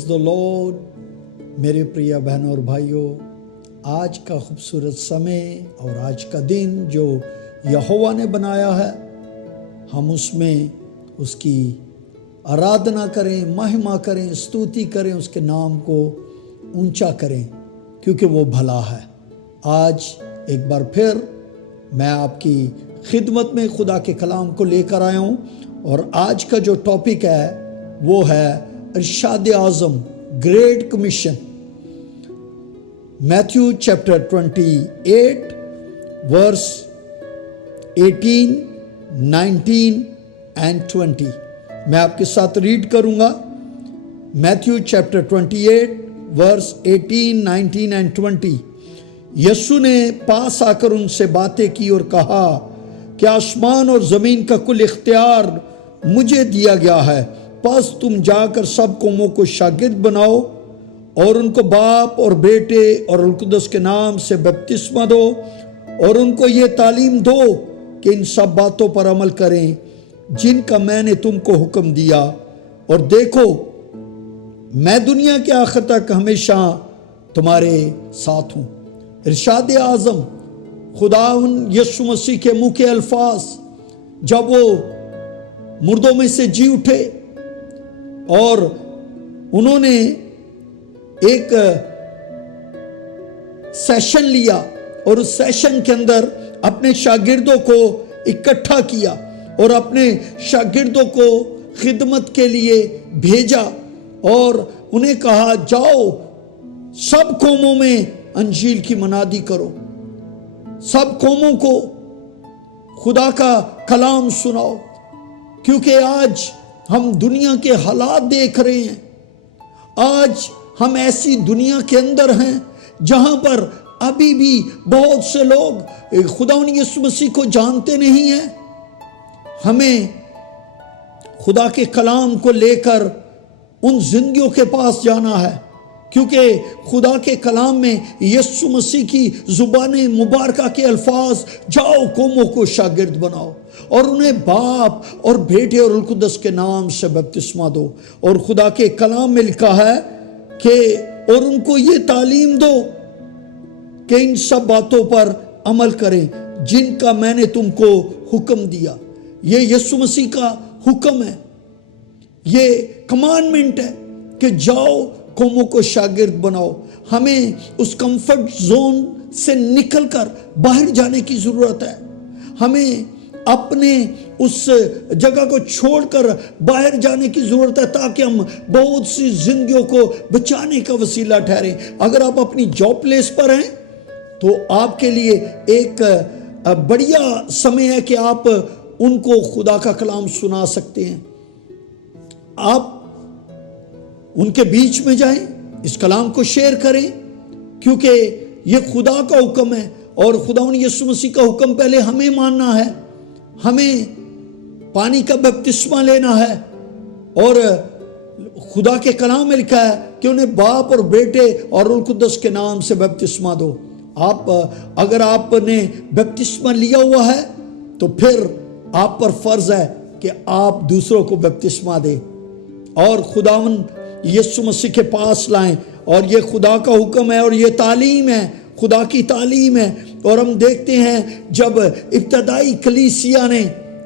Praise the Lord. मेरे प्रिय बहनों और भाइयों, आज का खूबसूरत समय और आज का दिन जो यहोवा ने बनाया है, हम उसमें उसकी आराधना करें, महिमा करें, स्तुति करें, उसके नाम को ऊंचा करें, क्योंकि वो भला है। आज एक बार फिर मैं आपकी खिदमत में खुदा के कलाम को लेकर आया हूँ, और आज का जो टॉपिक है वो है Irshad Azam, great commission. Matthew chapter 28 verse 18, 19 and 20 मैं आपके साथ रीड करूंगा। Matthew chapter 28 verse 18, 19 and 20। यीशु ने पास आकर उनसे बातें की और कहा कि आसमान और ज़मीन का कुल इख्तियार मुझे दिया गया है, बस तुम जाकर सब कौमों को शागिर्द बनाओ और उनको बाप और बेटे और रूह कुद्दुस के नाम से बपतिस्मा दो, और उनको ये तालीम दो कि इन सब बातों पर अमल करें जिनका मैंने तुमको हुक्म दिया, और देखो मैं दुनिया के आखिर तक हमेशा तुम्हारे साथ हूँ। इरशाद आज़म, खुदावन यीशु मसीह के मुँह के अल्फाज जब वो मुर्दों में से जी उठे और उन्होंने एक सेशन लिया और उस सेशन के अंदर अपने शागिर्दों को इकट्ठा किया और अपने शागिर्दों को खिदमत के लिए भेजा और उन्हें कहा, जाओ सब कौमों में अंजील की मनादी करो, सब कौमों को खुदा का कलाम सुनाओ, क्योंकि आज हम दुनिया के हालात देख रहे हैं। आज हम ऐसी दुनिया के अंदर हैं जहां पर अभी भी बहुत से लोग खुदा यीशु मसीह को जानते नहीं हैं। हमें खुदा के कलाम को लेकर उन जिंदगियों के पास जाना है, क्योंकि खुदा के कलाम में यीशु मसीह की ज़ुबान मुबारका के अल्फाज, जाओ कौमों को शागिर्द बनाओ और उन्हें बाप और बेटे और रूह कुद्दुस के नाम से बपतिस्मा दो। और खुदा के कलाम में लिखा है कि और उनको ये तालीम दो कि इन सब बातों पर अमल करें जिनका मैंने तुमको हुक्म दिया। ये यीशु मसीह का हुक्म है, ये कमांडमेंट है कि जाओ कौमों को शागिर्द बनाओ। हमें उस कंफर्ट जोन से निकलकर बाहर जाने की ज़रूरत है। हमें अपने उस जगह को छोड़कर बाहर जाने की ज़रूरत है, ताकि हम बहुत सी जिंदगियों को बचाने का वसीला ठहरें। अगर आप अपनी जॉब प्लेस पर हैं तो आपके लिए एक बढ़िया समय है कि आप उनको खुदा का कलाम सुना सकते हैं। आप उनके बीच में जाएं, इस कलाम को शेयर करें, क्योंकि ये खुदा का हुक्म है और खुदा यीशु मसीह का हुक्म पहले हमें मानना है। हमें पानी का बपतिस्मा लेना है, और खुदा के कलाम में लिखा है कि उन्हें बाप और बेटे और रूह कुद्दुस के नाम से बपतिस्मा दो। अगर आपने बपतिस्मा लिया हुआ है तो फिर आप पर फर्ज है कि आप दूसरों को बपतिस्मा दें और खुदावन यीशु मसीह के पास लाएं। और ये खुदा का हुक्म है और ये तालीम है, खुदा की तालीम है। और हम देखते हैं जब इब्तदाई कलीसिया ने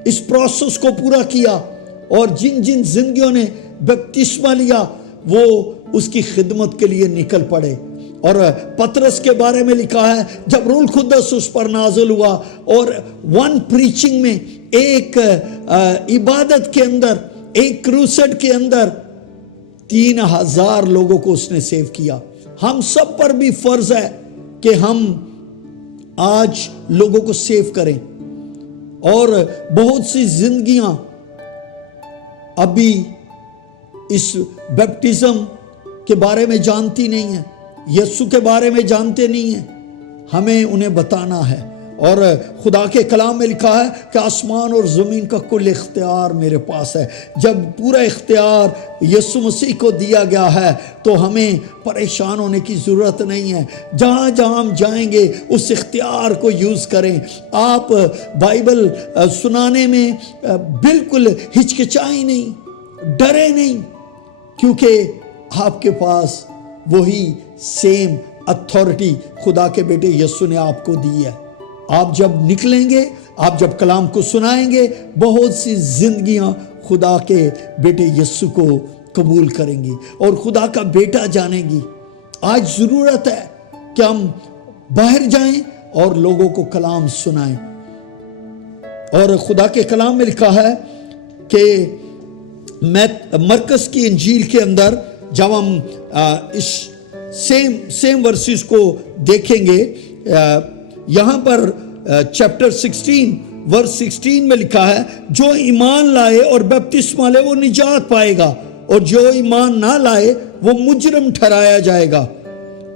इस प्रोसेस को पूरा किया और जिन जिन जिंदगियों ने बपतिस्मा लिया वो उसकी खिदमत के लिए निकल पड़े। और पतरस के बारे में लिखा है, जब रूह कुद्दुस उस पर नाज़िल हुआ और वन प्रीचिंग में, एक इबादत के अंदर, एक क्रूसेड के अंदर 3000 लोगों को उसने सेव किया। हम सब पर भी फर्ज है कि हम आज लोगों को सेव करें। और बहुत सी जिंदगियां अभी इस बैप्टिज्म के बारे में जानती नहीं है, यीशु के बारे में जानते नहीं हैं। हमें उन्हें बताना है। और खुदा के कलाम में लिखा है कि आसमान और ज़मीन का कुल इख्तियार मेरे पास है। जब पूरा इख्तियार यीशु मसीह को दिया गया है तो हमें परेशान होने की ज़रूरत नहीं है। जहाँ जहाँ हम जाएंगे उस इख्तियार को यूज़ करें। आप बाइबल सुनाने में बिल्कुल हिचकिचाई नहीं, डरे नहीं, क्योंकि آپ کے پاس وہی سیم اتھارٹی خدا کے بیٹے یسوع نے آپ کو دی ہے. آپ جب نکلیں گے، آپ جب کلام کو سنائیں گے، بہت سی زندگیاں خدا کے بیٹے یسوع کو قبول کریں گی اور خدا کا بیٹا جانیں گی. آج ضرورت ہے کہ ہم باہر جائیں اور لوگوں کو کلام سنائیں. اور خدا کے کلام میں لکھا ہے کہ مرکز کی انجیل کے اندر جب ہم اس سیم ورسز کو دیکھیں گے، یہاں پر چیپٹر 16 ورس 16 میں لکھا ہے، جو ایمان لائے اور بپتسمہ لے وہ نجات پائے گا، اور جو ایمان نہ لائے وہ مجرم ٹھہرایا جائے گا.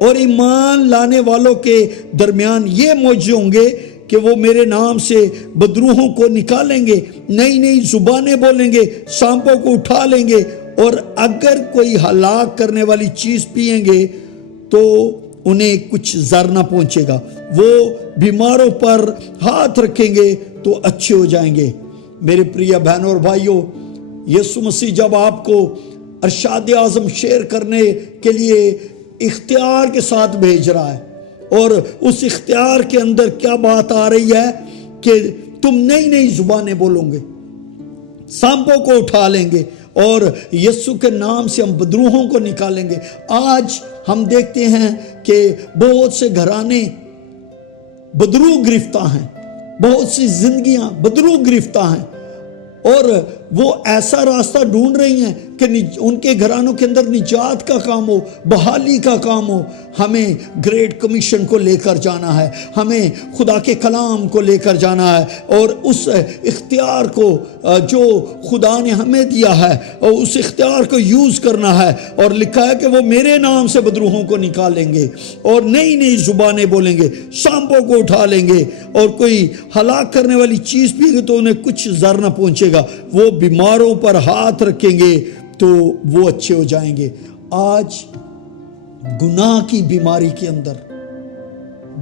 اور ایمان لانے والوں کے درمیان یہ معجزے ہوں گے کہ وہ میرے نام سے بدروحوں کو نکالیں گے، نئی نئی زبانیں بولیں گے، سانپوں کو اٹھا لیں گے، اور اگر کوئی ہلاک کرنے والی چیز پئیں گے تو انہیں کچھ زر نہ پہنچے گا. وہ بیماروں پر ہاتھ رکھیں گے تو اچھے ہو جائیں گے. میرے پریہ بہنوں اور بھائیوں، یسوع مسیح جب آپ کو ارشاد اعظم شیئر کرنے کے لیے اختیار کے ساتھ بھیج رہا ہے، اور اس اختیار کے اندر کیا بات آ رہی ہے کہ تم نئی نئی زبانیں بولو گے، سانپوں کو اٹھا لیں گے، اور یسوع کے نام سے ہم بدروحوں کو نکالیں گے. آج ہم دیکھتے ہیں کہ بہت سے گھرانے بدروح گرفتہ ہیں، بہت سی زندگیاں بدروح گرفتہ ہیں، اور وہ ایسا راستہ ڈھونڈ رہی ہیں کہ ان کے گھرانوں کے اندر نجات کا کام ہو، بحالی کا کام ہو. ہمیں گریٹ کمیشن کو لے کر جانا ہے، ہمیں خدا کے کلام کو لے کر جانا ہے، اور اس اختیار کو جو خدا نے ہمیں دیا ہے اور اس اختیار کو یوز کرنا ہے. اور لکھا ہے کہ وہ میرے نام سے بدروحوں کو نکالیں گے اور نئی نئی زبانیں بولیں گے، سانپوں کو اٹھا لیں گے، اور کوئی ہلاک کرنے والی چیز پی گے تو انہیں کچھ زر نہ پہنچے گا. وہ بیماروں پر ہاتھ رکھیں گے تو وہ اچھے ہو جائیں گے. آج گناہ کی بیماری کے اندر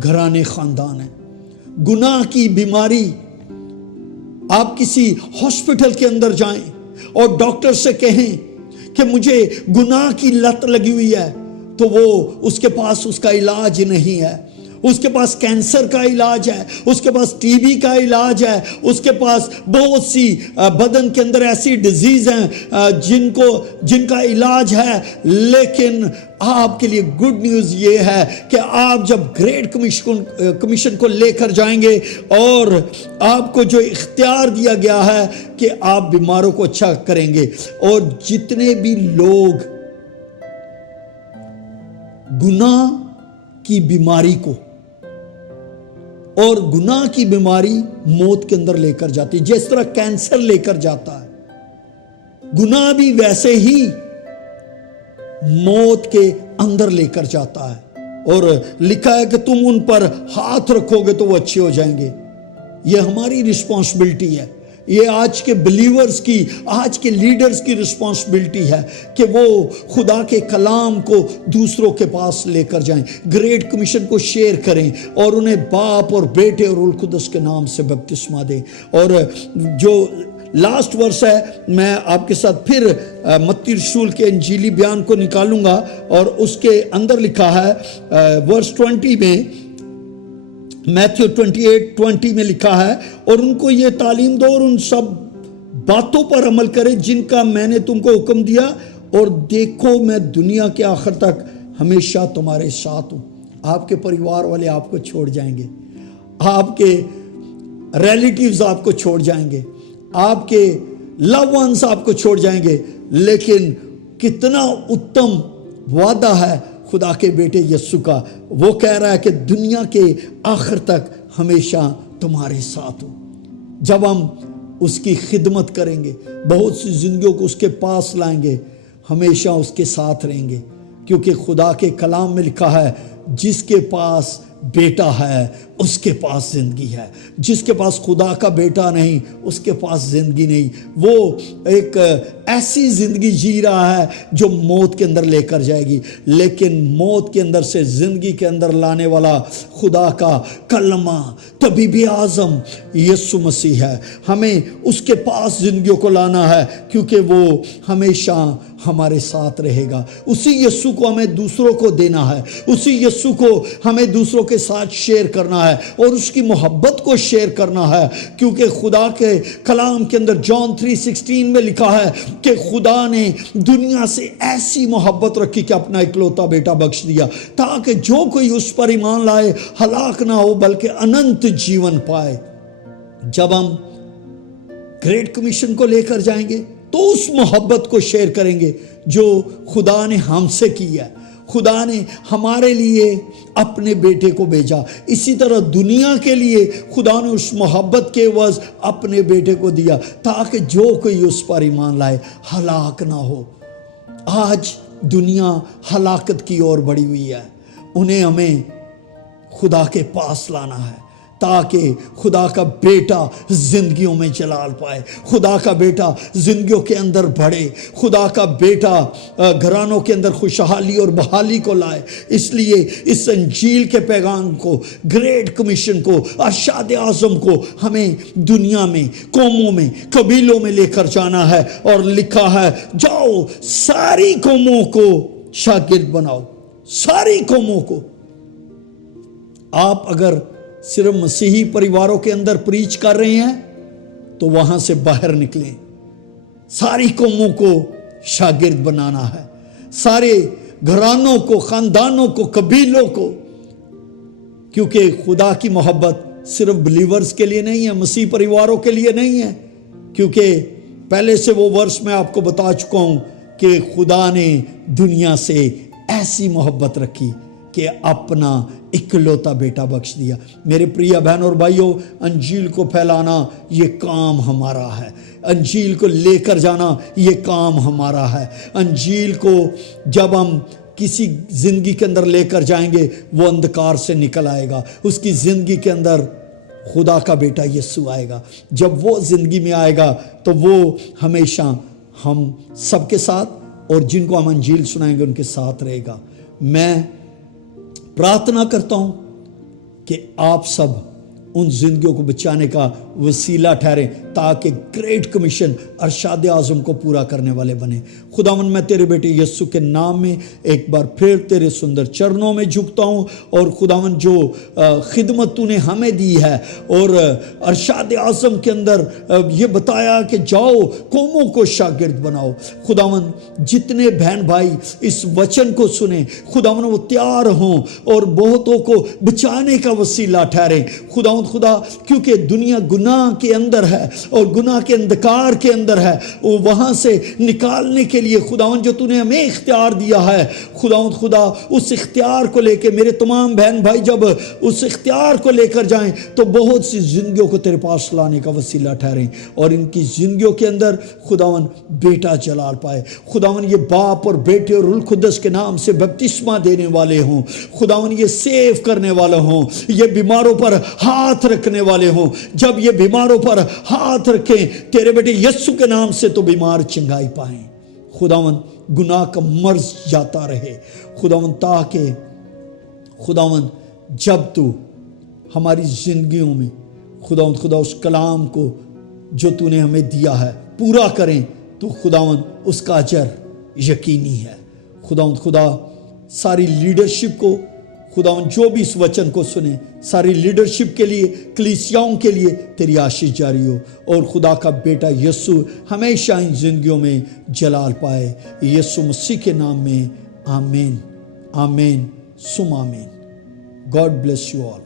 گھرانے خاندان ہیں. گناہ کی بیماری، آپ کسی ہاسپٹل کے اندر جائیں اور ڈاکٹر سے کہیں کہ مجھے گناہ کی لت لگی ہوئی ہے، تو وہ اس کے پاس اس کا علاج نہیں ہے. اس کے پاس کینسر کا علاج ہے، اس کے پاس ٹی بی کا علاج ہے، اس کے پاس بہت سی بدن کے اندر ایسی ڈیزیز ہیں جن کا علاج ہے. لیکن آپ کے لیے گڈ نیوز یہ ہے کہ آپ جب گریٹ کمیشن کو لے کر جائیں گے، اور آپ کو جو اختیار دیا گیا ہے کہ آپ بیماروں کو اچھا کریں گے، اور جتنے بھی لوگ گناہ کی بیماری کو، اور گناہ کی بیماری موت کے اندر لے کر جاتی، جس طرح کینسر لے کر جاتا ہے، گناہ بھی ویسے ہی موت کے اندر لے کر جاتا ہے. اور لکھا ہے کہ تم ان پر ہاتھ رکھو گے تو وہ اچھے ہو جائیں گے. یہ ہماری رسپانسبلٹی ہے، یہ آج کے بلیورز کی، آج کے لیڈرز کی رسپانسبلٹی ہے کہ وہ خدا کے کلام کو دوسروں کے پاس لے کر جائیں، گریٹ کمیشن کو شیئر کریں، اور انہیں باپ اور بیٹے اور روح القدس کے نام سے بپتسمہ دیں. اور جو لاسٹ ورس ہے، میں آپ کے ساتھ پھر متی رسول کے انجیلی بیان کو نکالوں گا، اور اس کے اندر لکھا ہے ورس 20 میں، میتھیو 28:20 میں لکھا ہے، اور ان کو یہ تعلیم دو اور ان سب باتوں پر عمل کرے جن کا میں نے تم کو حکم دیا، اور دیکھو میں دنیا کے آخر تک ہمیشہ تمہارے ساتھ ہوں. آپ کے پریوار والے آپ کو چھوڑ جائیں گے، آپ کے ریلیٹیوز آپ کو چھوڑ جائیں گے، آپ کے لو ونس آپ کو چھوڑ جائیں گے، لیکن کتنا اتم وعدہ ہے خدا کے بیٹے یسوع کا. وہ کہہ رہا ہے کہ دنیا کے آخر تک ہمیشہ تمہارے ساتھ ہوں. جب ہم اس کی خدمت کریں گے، بہت سی زندگیوں کو اس کے پاس لائیں گے، ہمیشہ اس کے ساتھ رہیں گے. کیونکہ خدا کے کلام میں لکھا ہے، جس کے پاس بیٹا ہے اس کے پاس زندگی ہے. جس کے پاس خدا کا بیٹا نہیں اس کے پاس زندگی نہیں. وہ ایک ایسی زندگی جی رہا ہے جو موت کے اندر لے کر جائے گی، لیکن موت کے اندر سے زندگی کے اندر لانے والا خدا کا کلمہ طبیب اعظم یسوع مسیح ہے. ہمیں اس کے پاس زندگیوں کو لانا ہے، کیونکہ وہ ہمیشہ हमारे साथ रहेगा। उसी यीशु को हमें दूसरों को देना है, उसी यीशु को हमें दूसरों के साथ शेयर करना है और उसकी मोहब्बत को शेयर करना है, क्योंकि खुदा के कलाम के अंदर जॉन 3:16 में लिखा है कि खुदा ने दुनिया से ऐसी मोहब्बत रखी कि अपना इकलौता बेटा बख्श दिया, ताकि जो कोई उस पर ईमान लाए हलाक ना हो बल्कि अनंत जीवन पाए। जब हम ग्रेट कमीशन को लेकर जाएंगे तो उस मोहब्बत को शेयर करेंगे जो खुदा ने हमसे की है। खुदा ने हमारे लिए अपने बेटे को भेजा, इसी तरह दुनिया के लिए खुदा ने उस मोहब्बत के एवज अपने बेटे को दिया, ताकि जो कोई उस पर ईमान लाए हलाक ना हो। आज दुनिया हलाकत की ओर बढ़ी हुई है, उन्हें हमें खुदा के पास लाना है ताकि खुदा का बेटा जिंदगियों में जलाल पाए, खुदा का बेटा जिंदगियों के अंदर बढ़े, खुदा का बेटा घरानों के अंदर खुशहाली और बहाली को लाए। इसलिए इस अंजील के पैगाम को, ग्रेट कमीशन को, अरशाद आज़म को हमें दुनिया में, कौमों में, कबीलों में लेकर जाना है। और लिखा है, जाओ सारी कौमों को शागिर्द बनाओ, सारी कौमों को। आप अगर सिर्फ मसीही परिवारों के अंदर प्रीच कर रहे हैं तो वहां से बाहर निकलें। सारी कौमों को शागिर्द बनाना है, सारे घरानों को, खानदानों को, कबीलों को, क्योंकि खुदा की मोहब्बत सिर्फ बिलीवर्स के लिए नहीं है, मसीह परिवारों के लिए नहीं है। क्योंकि पहले से वो वर्ष मैं आपको बता चुका हूं कि खुदा ने दुनिया से ऐसी मोहब्बत रखी कि अपना इकलौता बेटा बख्श दिया। मेरे प्रिय बहन और भाइयों, अंजील को फैलाना ये काम हमारा है, अंजील को लेकर जाना ये काम हमारा है। अंजील को जब हम किसी जिंदगी के अंदर लेकर जाएंगे वो अंधकार से निकल आएगा, उसकी जिंदगी के अंदर खुदा का बेटा यीशु आएगा। जब वो जिंदगी में आएगा तो वो हमेशा हम सबके साथ और जिनको हम अंजील सुनाएंगे उनके साथ रहेगा। मैं प्रार्थना करता हूं कि आप सब उन जिंदगियों को बचाने का वसीला ठहरे, ताकि ग्रेट कमीशन अरशाद आज़म को पूरा करने वाले बने। खुदावन, मैं तेरे बेटे यीशु के नाम में एक बार फिर तेरे सुंदर चरणों में झुकता हूं। और खुदावन, जो खिदमत तूने हमें दी है और अरशाद आज़म के अंदर ये बताया कि जाओ कौमों को शागिर्द बनाओ, खुदावन जितने बहन भाई इस वचन को सुने खुदावन वो तैयार हों और बहुतों को बचाने का वसीला ठहरे। खुदावन खुदा, क्योंकि दुनिया गुनाह के अंदर है और गुनाह के अंधकार के अंदर है, वो वहां से निकालने के लिए खुदावन जो तूने हमें इख्तियार दिया है, खुदावन खुदा उस इख्तियार को लेकर मेरे तमाम बहन भाई जब उस इख्तियार को लेकर जाएं तो बहुत सी जिंदगियों को तेरे पास लाने का वसीला ठहरें और इनकी जिंदगियों के अंदर खुदावन बेटा जलाल पाए। खुदावन ये बाप और बेटे और रूह कुद्दस के नाम से बपतिस्मा देने वाले हों, खुदावन ये सेव करने वाले हों, ये बीमारों पर हाथ रखने वाले हों। जब ये बीमारों पर हाथ रखें तेरे बेटे यीशु के नाम से तो बीमार चंगाई पाएं। खुदावन गुनाह का मर्ज जाता रहे खुदावन, ताकि खुदावन जब तू हमारी जिंदगियों में खुदावन खुदा उस कलाम को जो तूने हमें दिया है पूरा करें तो खुदावन उसका अजर यकीनी है। खुदावन खुदा सारी लीडरशिप को, खुदावन जो भी इस वचन को सुने, सारी लीडरशिप के लिए, कलीसियाओं के लिए तेरी आशीष जारी हो और खुदा का बेटा यीशु हमेशा इन जिंदगियों में जलाल पाए। यीशु मसीह के नाम में आमीन, आमीन, सुम आमीन। God bless you all.